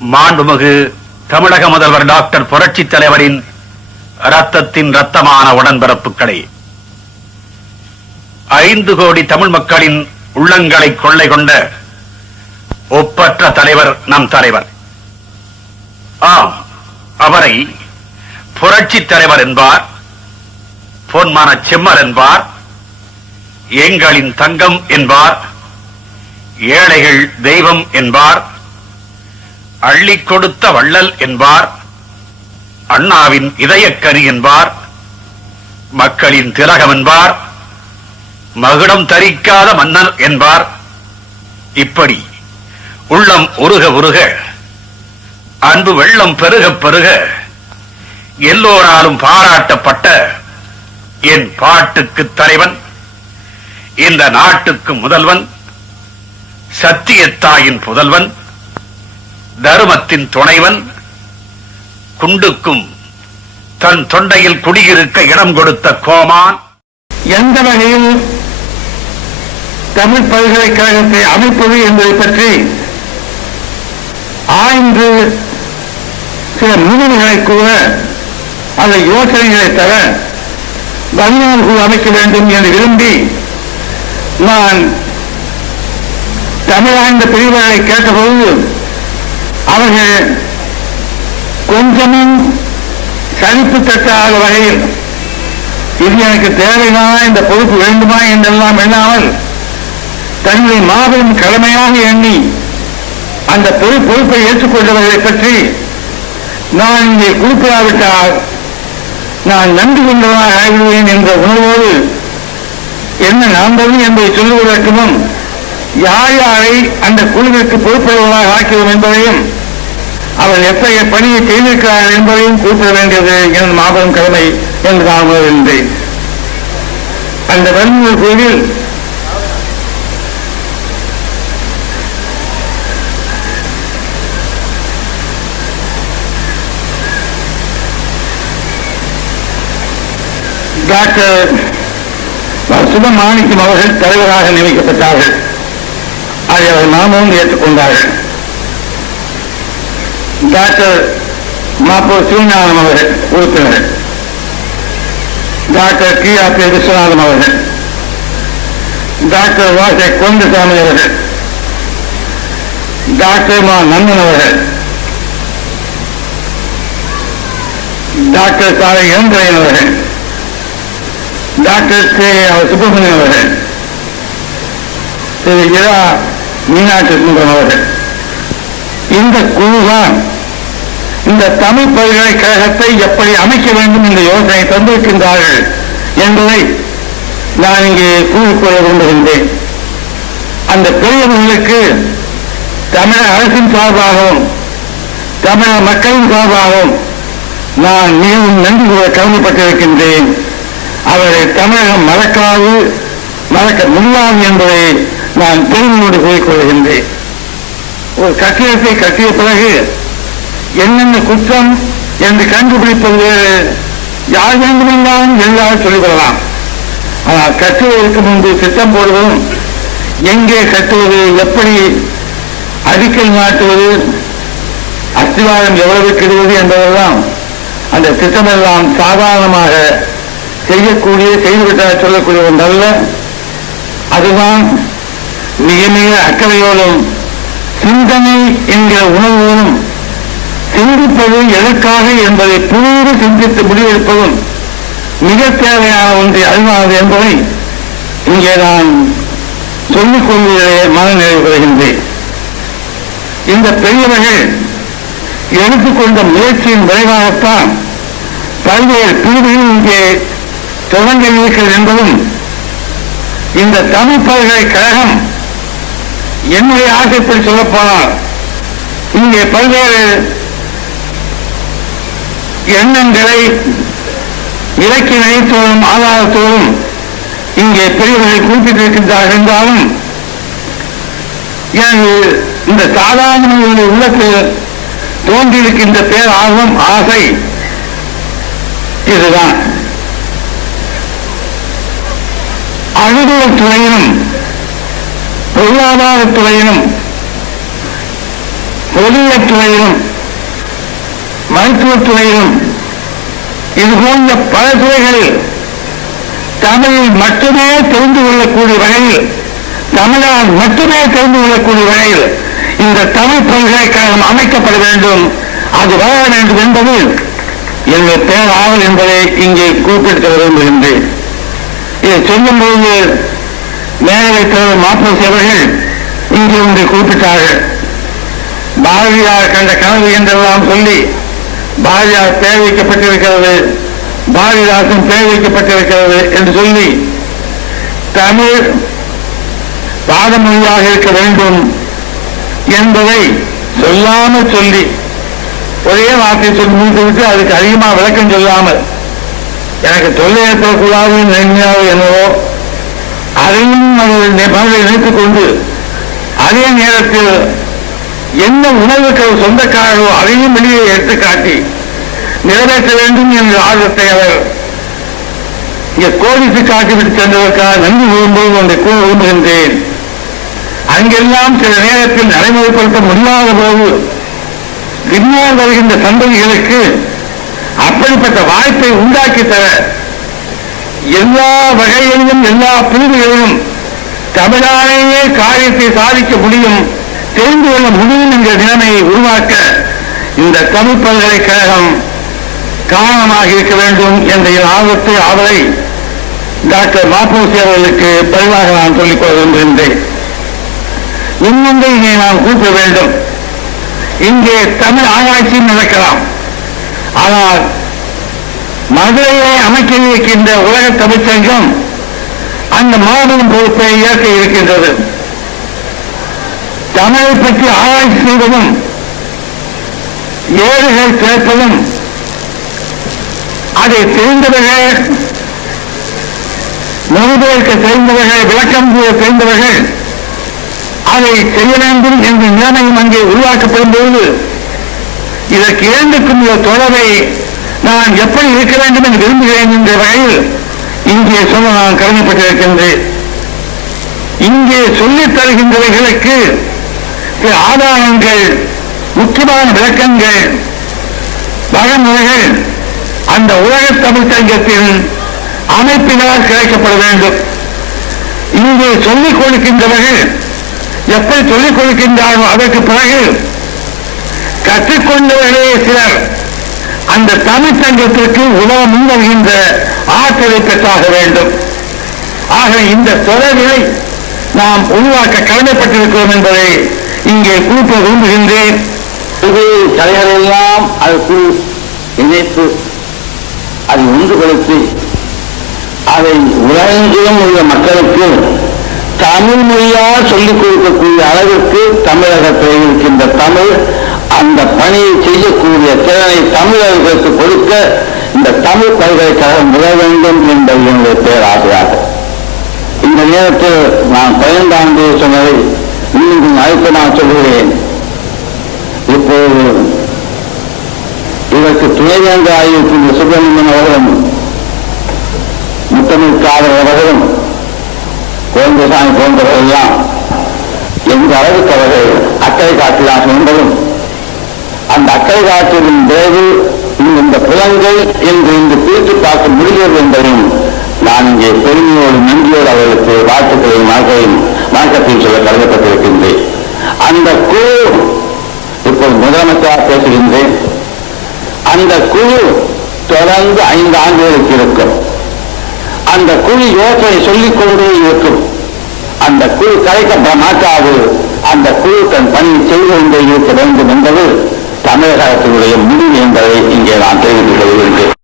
மாண்புமிகு தமிழக முதல்வர் டாக்டர் புரட்சி தலைவரின் ரத்தத்தின் ரத்தமான உடன்பிறப்புகளை 5 கோடி தமிழ் மக்களின் உள்ளங்களை கொள்ளை கொண்ட ஒப்பற்ற தலைவர் நம் தலைவர். ஆம், அவரை புரட்சி தலைவர் என்பார், பொன்மான செம்மர் என்பார், எங்களின் தங்கம் என்பார், ஏழைகள் தெய்வம் என்பார், அள்ளிக் கொடுத்த வள்ளல் என்பார், அண்ணாவின் இதயக்கரி என்பார், மக்களின் திலகம் என்பார், மகுடம் தரிக்காத மன்னர் என்பார். இப்படி உள்ளம் உருக உருக, அன்பு வெள்ளம் பெருக பெருக, எல்லோராலும் பாராட்டப்பட்ட என் பாட்டுக்கு தலைவன், இந்த நாட்டுக்கு முதல்வன், சத்தியத்தாயின் புதல்வன், தருமத்தின் துணைவன், குண்டுக்கும் தன் தொண்டையில் குடியிருக்க இடம் கொடுத்த கோமான். எந்த வகையில் தமிழ் பல்கலைக்கழகத்தை அமைப்பது என்பதை பற்றி ஆய்ந்து சில முடிவுகளை கூற, அந்த யோசனைகளை தர வல்லுநர் குழு அமைக்க வேண்டும் என்று விரும்பி நான் தமிழாய்ந்த பிரிவுகளை கேட்டபோது அவர்கள் கொஞ்சமும் சலிப்பு தட்டாத வகையில் இது எனக்கு தேவைதான், இந்த பொறுப்பு வேண்டுமா என்றெல்லாம் எண்ணாமல் தன்னுடைய மாபெரும் கடமையாக எண்ணி அந்த பொறுப்பை ஏற்றுக்கொண்டவர்களை பற்றி நான் இங்கே குறிப்பிடாவிட்டால் நான் நன்றி கொண்டவனாக ஆகிவிடுவேன் என்ற உணர்வோடு என்ன நடந்தது என்பதை சொல்லுவதற்கு முன் யார் யாரை அந்த குழுவிற்கு பொறுப்புள்ளவர்களாக ஆக்கிறோம் என்பதையும் அவர் எத்தகைய பணியை செய்திருக்கிறார் என்பதையும் குறிப்பிட வேண்டியது எனது மாபெரும் கடமை என்று நான் உணர்கின்றேன். அந்த வல்லுநர் குழுவில் டாக்டர் சுபமாணிக்கம் அவர்கள் தலைவராக நியமிக்கப்பட்டார்கள். அதை அவர் மாமூன் ஏற்றுக்கொண்டார்கள். டாக்டர் மாப்போ சிவஞானம் அவர்கள் உறுப்பினர், டாக்டர் கி.ஆர்.பி. விஸ்வநாதன் அவர்கள், டாக்டர் வாசை கோந்தசாமி அவர்கள், டாக்டர் மா நந்தன் அவர்கள், டாக்டர் சாலை இளந்திரையன் அவர்கள், டாக்டர் கே. சுப்பிரமணியன் அவர்கள், திரு இரா மீனாட்சி சுந்தரம் அவர்கள். இந்த குழுதான் இந்த தமிழ் பல்கலைக்கழகத்தை எப்படி அமைக்க வேண்டும் என்ற யோசனை தந்திருக்கின்றார்கள் என்பதை நான் இங்கே கூறிக்கொள்ள விரும்புகின்றேன். அந்த பெரியவர்களுக்கு தமிழக அரசின் சார்பாகவும் தமிழக மக்களின் சார்பாகவும் நான் மிகவும் நன்றி கூற கடமைப்பட்டிருக்கின்றேன். அவரை தமிழகம் மறக்காது, மறக்க முடியாது என்பதை நான் பெருமையோடு கூறிக்கொள்கின்றேன். ஒரு கட்டிடத்தை கட்டிய பிறகு என்னென்ன குற்றம் என்று கண்டுபிடிப்பது யார் வேண்டுமென்றாலும் எல்லாரும் சொல்லிவிடலாம். ஆனால் கட்டுவதற்கு முன்பு திட்டம் போடுவதும், எங்கே கட்டுவது, எப்படி அடிக்கல் நாட்டுவது, அஸ்திவாரம் எவ்வளவு கிடுவது என்பதெல்லாம் அந்த திட்டமெல்லாம் சாதாரணமாக செய்துவிட்டால் சொல்லக்கூடிய ஒன்றல்ல. அதுதான் மிக மிக அக்கறையோடும் சிந்தனை என்கிற உணர்வோடும் சிந்திப்பது எதற்காக என்பதை புரிந்து சிந்தித்து முடிவெடுப்பதும் மிக தேவையான ஒன்றை அறிவானது என்பதை இங்கே நான் சொல்லிக் கொள்வதிலே மனநிறைவு பெறுகின்றேன். இந்த பெரியவர்கள் எடுத்துக்கொண்ட முயற்சியின் விளைவாகத்தான் பல்வேறு பிரிவுகள் இங்கே தொடங்க இருக்கிறது என்பதும், இந்த தமிழ் பல்கலைக்கழகம் என்னுடைய ஆசைப்படி சொல்லப்போனால் இங்கே பல்வேறு எண்ணங்களை இலக்கிய நிலையத்தோடும் ஆதாரத்தோடும் இங்கே பெரியவர்கள் குறிப்பிட்டிருக்கின்றார்கள் என்றாலும், எனக்கு இந்த சாதாரண உள்ளத்தில் தோன்றியிருக்கின்ற பேரார்வம், ஆசை இதுதான். அறிவியல் துறையிலும் பொருளாதாரத்துறையிலும் பொறியியல் துறையிலும் மருத்துவத்துறையிலும் இது போன்ற பல துறைகளில் தமிழில் மட்டுமே தெரிந்து கொள்ளக்கூடிய வகையில், தமிழால் மட்டுமே தெரிந்து கொள்ளக்கூடிய வகையில் இந்த தமிழ் பல்கலைக்கழகம் அமைக்கப்பட வேண்டும், அது வர வேண்டும் என்பது என்னுடைய பேராவல் என்பதை இங்கே குறிப்பிட்டு விரும்புகின்றேன். இதை சொல்லும்போது மேலை தலைவர் மாப்போசி அவர்கள் இங்கே ஒன்றை குறிப்பிட்டார்கள். பாரதியார் கண்ட கனவு என்றெல்லாம் சொல்லி பாரதியார் பெயர் வைக்கப்பட்டிருக்கிறது, பாரதிதாசன் பெயர் வைக்கப்பட்டிருக்கிறது என்று சொல்லி தமிழ் பாடமொழியாக இருக்க வேண்டும் என்பதை சொல்லாமல் சொல்லி ஒரே வார்த்தை சொல்லி முடித்துவிட்டு அதுக்கு அதிகமாக விளக்கம் சொல்லாமல் எனக்கு தொல்லை ஏற்படக்கூடாது நினைவு என்னவோ அதையும் மனதில் நினைத்துக் கொண்டு அதே நேரத்தில் என்ன உணர்வுக்கு சொந்தக்காரரோ அதையும் வெளியே எடுத்து காட்டி நிறைவேற்ற வேண்டும் என்ற ஆர்வத்தை அவர் இங்கே கோடித்து காட்டிவிட்டு சென்றதற்காக நன்றி கூறும்போது ஒன்றை கூற விரும்புகின்றேன். அங்கெல்லாம் சில நேரத்தில் நடைமுறைப்படுத்த முடியாத போது பின்னால் வருகின்ற சந்ததிகளுக்கு அப்படிப்பட்ட வாய்ப்பை உண்டாக்கி தர எல்லா வகைகளிலும் எல்லா பிரிவுகளிலும் தமிழாலேயே காரியத்தை சாதிக்க முடியும், தெரிந்து கொள்ள முடியும் என்ற நிலைமையை உருவாக்க இந்த தமிழ் பல்கலைக்கழகம் காரணமாக இருக்க வேண்டும் என்ற ஆர்வத்தை அவரை டாக்டர் மாப்போசி அவர்களுக்கு பதிலாக நான் சொல்லிக் கொள்ள விரும்புகின்றேன். இன்னொன்றை இங்கே நாம் கூட்ட வேண்டும். இங்கே தமிழ் ஆராய்ச்சியும் நடக்கலாம். ஆனால் மதுரையை அமைக்க இருக்கின்ற உலக தமிழ்ச்சங்கம் அந்த மாபெரும் பொறுப்பை ஏற்க இருக்கின்றது. தமிழை பற்றி ஆராய்ச்சி செய்வதும் ஏடுகள் சேர்ப்பதும் அதை தெரிந்தவர்கள், மொழிபெயர்க்க தெரிந்தவர்கள், விளக்கம் கூற தெரிந்தவர்கள் அதை செய்ய வேண்டும் என்ற நிலைமையும் அங்கே உருவாக்கப்படும் போது இதற்கு இரண்டுக்கும் உள்ள தொடர்பை நான் எப்படி இருக்க வேண்டும் என்று விரும்புகிறேன் என்ற வகையில் இங்கே சொல்ல நான் கடமைப்பட்டிருக்கின்றேன். இங்கே சொல்லித் தருகின்றவைகளுக்கு சில ஆதாரங்கள், முக்கியமான விளக்கங்கள், வழிமுறைகள் அந்த உலக தமிழ் சங்கத்தின் அமைப்பினால் கிடைக்கப்பட வேண்டும். இங்கே சொல்லிக் கொடுக்கின்றவர்கள் எப்படி சொல்லிக் கொடுக்கின்றார்களோ அதற்கு பிறகு கற்றுக்கொண்டவர்களே சிலர் அந்த தமிழ் சங்கத்திற்கு உதவ முன்வருகின்ற ஆற்றலை பெற்றாக வேண்டும். ஆக இந்த தொடர்பினை நாம் உருவாக்க கடமைப்பட்டிருக்கிறோம் என்பதை இங்கே குறிப்பிட விரும்புகின்றேன். இது தலைவரெல்லாம் அதற்கு இணைப்பு அதை ஒன்றுபடுத்தி அதை உலகெங்கிலும் உள்ள மக்களுக்கு தமிழ் மொழியால் சொல்லிக் கொடுக்கக்கூடிய அளவிற்கு தமிழகத்தில் இருக்கின்ற தமிழ் அந்த பணியை செய்யக்கூடிய திறனை தமிழர்களுக்கு கொடுக்க இந்த தமிழ் பல்கலைக்கழகம் உதவ வேண்டும் என்பது என்னுடைய பேராசையாகும். இந்த நேரத்தில் நான் 15 ஆண்டு சொன்னதை இன்னும் அழைத்து நான் சொல்கிறேன். இப்போது இதற்கு துணைவேந்தராக இருக்கின்ற சுப்பிரமணியன் அவர்களும் முத்தமிழ் காதல் அவர்களும் கோவிந்தசாமி போன்றவர்களெல்லாம் எந்த அளவுக்கு அவர்கள் அக்கறை காட்டினார்கள் என்பதும் அந்த அக்கறை காட்டின் பிறகு இந்த புலங்கள் என்று இன்று பிரித்து பார்க்க முடிகிறது என்பதையும் நான் இங்கே பெருமையோடு நன்றியோடு அவர்களுக்கு வாழ்த்துக்களையும் வணக்கத்தையும் சொல்ல கடமைப்பட்டிருக்கின்றேன். அந்த குழு இப்போது முதலமைச்சராக பேசுகின்றேன். அந்த குழு தொடர்ந்து 5 ஆண்டுகளுக்கு இருக்கும். அந்த குழு யோசனை சொல்லிக் கொண்டே இருக்கும். அந்த குழு கலைக்கப்பட மாட்டாது. அந்த குழு தன் பணியை செய்து கொண்டே இருக்க வேண்டும் என்பது தமிழகத்தினுடைய முடிவு என்பதை இங்கே நான் தெரிவித்துக் கொள்கின்றேன்.